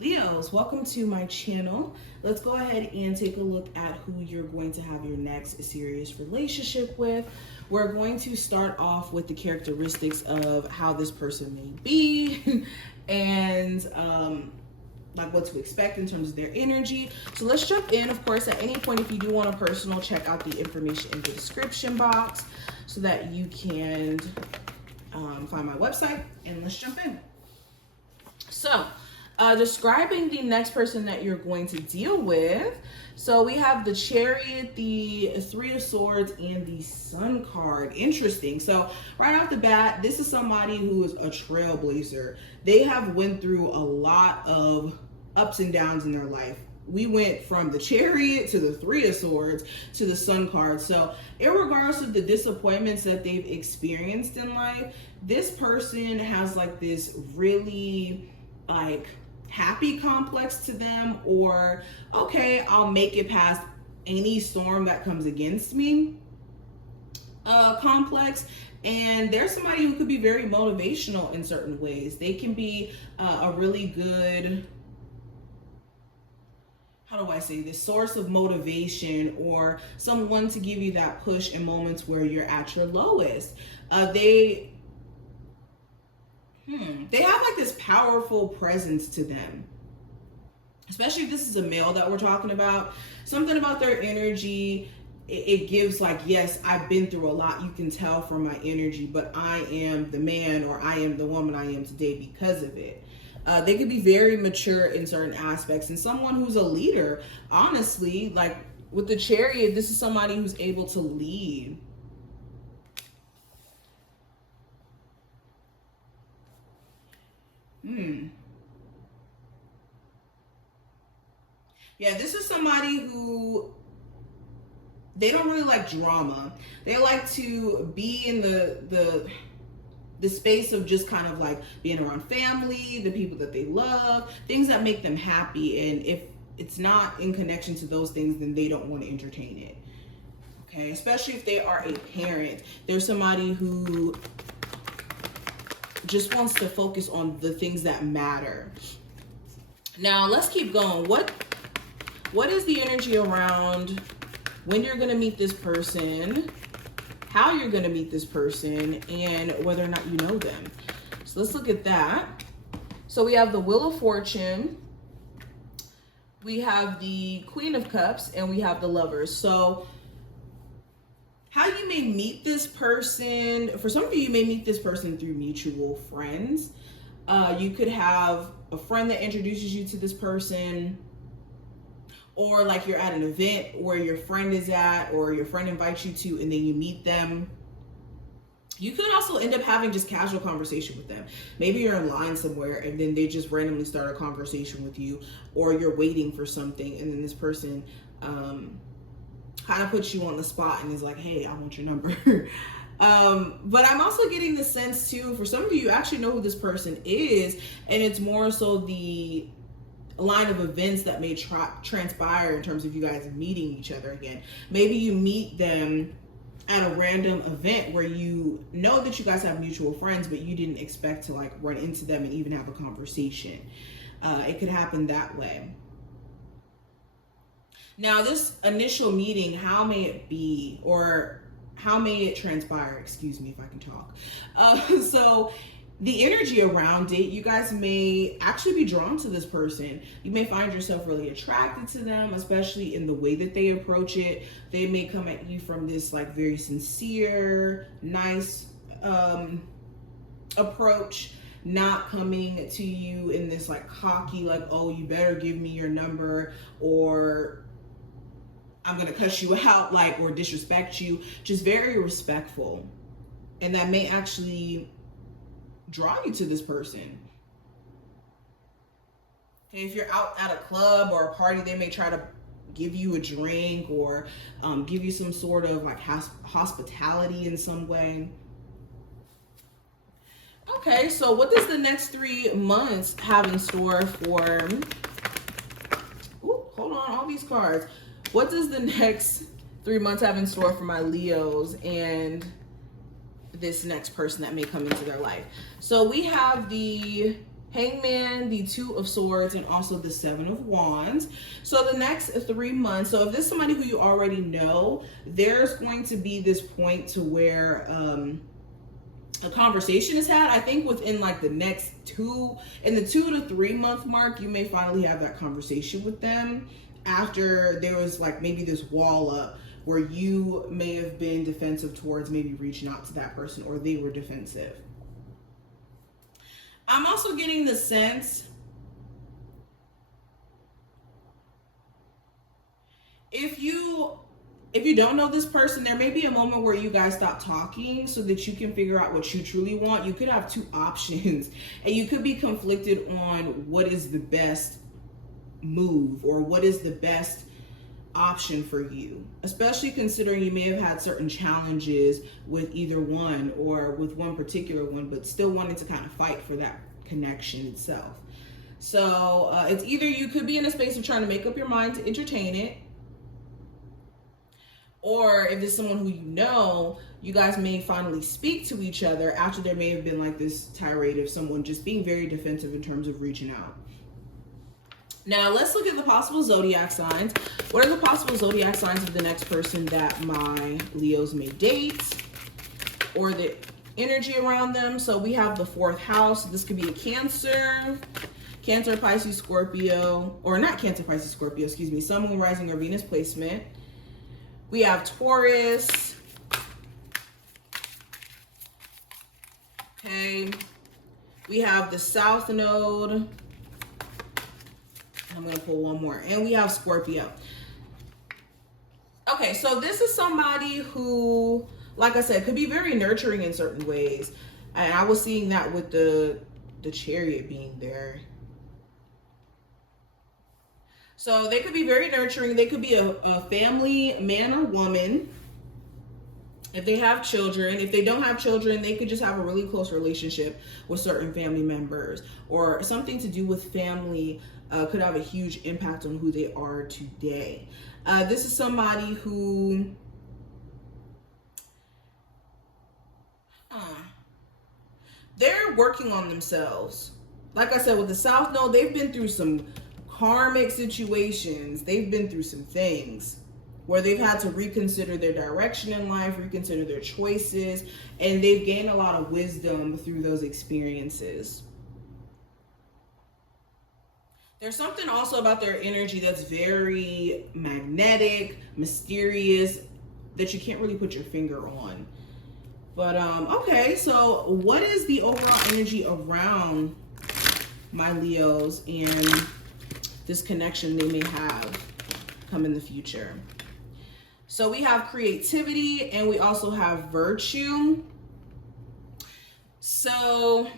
Leos, welcome to my channel. Let's go ahead and take a look at who you're going to have your next serious relationship with. We're going to start off with the characteristics of how this person may be and like what to expect in terms of their energy. So let's jump in. Of course, at any point, if you do want a personal, check out the information in the description box so that you can find my website, and let's jump in. So describing the next person that you're going to deal with. So we have the Chariot, the Three of Swords, and the Sun card. Interesting. So right off the bat, this is somebody who is a trailblazer. They have went through a lot of ups and downs in their life. We went from the Chariot to the Three of Swords to the Sun card. So irregardless of the disappointments that they've experienced in life, this person has like this really like happy complex to them, or okay, I'll make it past any storm that comes against me complex. And there's somebody who could be very motivational in certain ways. They can be a really good, how do I say this, source of motivation, or someone to give you that push in moments where you're at your lowest. They have like this powerful presence to them, especially if this is a male that we're talking about. Something about their energy, it gives like, yes, I've been through a lot. You can tell from my energy, but I am the man, or I am the woman I am today because of it. They could be very mature in certain aspects, and someone who's a leader. Honestly, like with the Chariot, this is somebody who's able to lead. Yeah, this is somebody who, they don't really like drama. They like to be in the space of just kind of like being around family, the people that they love, things that make them happy. And if it's not in connection to those things, then they don't want to entertain it. Okay, especially if they are a parent. There's somebody who just wants to focus on the things that matter. Now let's keep going. What is the energy around when you're going to meet this person, how you're going to meet this person, and whether or not you know them? So let's look at that. So we have the Wheel of Fortune, we have the Queen of Cups, and we have the Lovers. So how you may meet this person, for some of you may meet this person through mutual friends. You could have a friend that introduces you to this person, or like you're at an event where your friend is at, or your friend invites you to, and then you meet them. You could also end up having just casual conversation with them. Maybe you're in line somewhere and then they just randomly start a conversation with you, or you're waiting for something and then this person kind of puts you on the spot and is like, hey, I want your number. But I'm also getting the sense too, for some of you actually know who this person is, and it's more so the line of events that may transpire in terms of you guys meeting each other again. Maybe you meet them at a random event where you know that you guys have mutual friends, but you didn't expect to like run into them and even have a conversation. It could happen that way. Now, this initial meeting, how may it be, or how may it transpire? Excuse me if I can talk. So the energy around it, you guys may actually be drawn to this person. You may find yourself really attracted to them, especially in the way that they approach it. They may come at you from this like very sincere, nice approach, not coming to you in this like cocky, like, oh, you better give me your number, or I'm gonna cuss you out, like, or disrespect you. Just very respectful. And that may actually draw you to this person. Okay, if you're out at a club or a party, they may try to give you a drink, or give you some sort of like hospitality in some way. Okay, so what does the next 3 months have in store for, hold on, all these cards. What does the next 3 months have in store for my Leos and this next person that may come into their life? So we have the Hangman, the Two of Swords, and also the Seven of Wands. So the next 3 months, so if this is somebody who you already know, there's going to be this point to where a conversation is had. I think within like the next in the 2 to 3 month mark, you may finally have that conversation with them after there was like maybe this wall up where you may have been defensive towards maybe reaching out to that person, or they were defensive. I'm also getting the sense if you don't know this person, there may be a moment where you guys stop talking so that you can figure out what you truly want. You could have 2 options and you could be conflicted on what is the best move or what is the best option for you, especially considering you may have had certain challenges with either one or with one particular one, but still wanting to kind of fight for that connection itself. So it's either you could be in a space of trying to make up your mind to entertain it, or if it's someone who you know, you guys may finally speak to each other after there may have been like this tirade of someone just being very defensive in terms of reaching out. Now, let's look at the possible zodiac signs. What are the possible zodiac signs of the next person that my Leos may date, or the energy around them? So we have the 4th house. This could be a Cancer, Pisces, Scorpio, or not Cancer, Pisces, Scorpio, excuse me, Sun, Moon, Rising, or Venus placement. We have Taurus. Okay. We have the South Node. I'm going to pull one more. And we have Scorpio. Okay, so this is somebody who, like I said, could be very nurturing in certain ways. And I was seeing that with the Chariot being there. So they could be very nurturing. They could be a family man or woman. If they have children, if they don't have children, they could just have a really close relationship with certain family members, or something to do with family could have a huge impact on who they are today. This is somebody who they're working on themselves. Like I said, with the South Node, they've been through some karmic situations. They've been through some things where they've had to reconsider their direction in life, reconsider their choices, and they've gained a lot of wisdom through those experiences. There's something also about their energy that's very magnetic, mysterious, that you can't really put your finger on. But okay, so what is the overall energy around my Leos and this connection they may have come in the future? So we have creativity and we also have virtue. So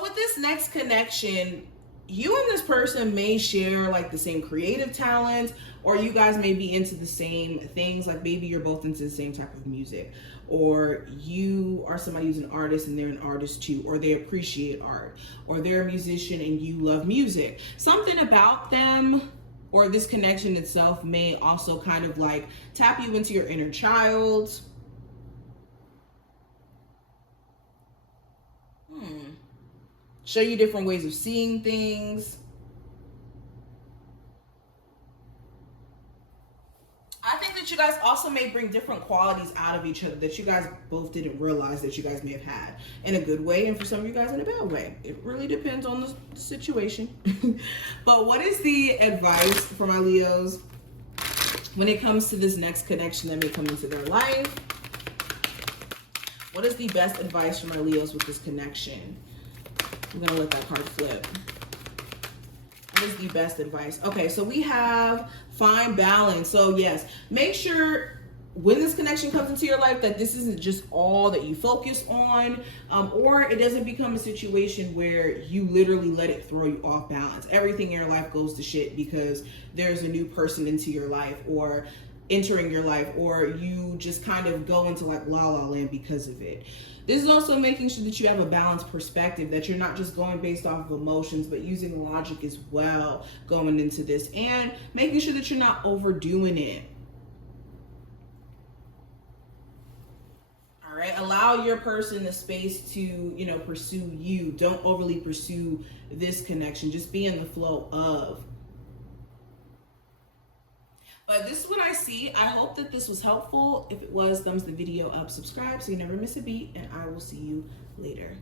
with this next connection, you and this person may share like the same creative talent, or you guys may be into the same things. Like maybe you're both into the same type of music, or you are somebody who's an artist and they're an artist too, or they appreciate art, or they're a musician and you love music. Something about them or this connection itself may also kind of like tap you into your inner child. Show you different ways of seeing things. I think that you guys also may bring different qualities out of each other that you guys both didn't realize that you guys may have had, in a good way, and for some of you guys in a bad way. It really depends on the situation. But what is the advice for my Leos when it comes to this next connection that may come into their life? What is the best advice for my Leos with this connection? I'm gonna let that card flip. What is the best advice? Okay, so we have find balance. So yes, make sure when this connection comes into your life that this isn't just all that you focus on, or it doesn't become a situation where you literally let it throw you off balance. Everything in your life goes to shit because there's a new person into your life or entering your life, or you just kind of go into like la la land because of it. This is also making sure that you have a balanced perspective, that you're not just going based off of emotions, but using logic as well going into this, and making sure that you're not overdoing it. All right? Allow your person the space to, you know, pursue you. Don't overly pursue this connection. Just be in the flow of. But this is what I see. I hope that this was helpful. If it was, thumbs the video up, subscribe so you never miss a beat, and I will see you later.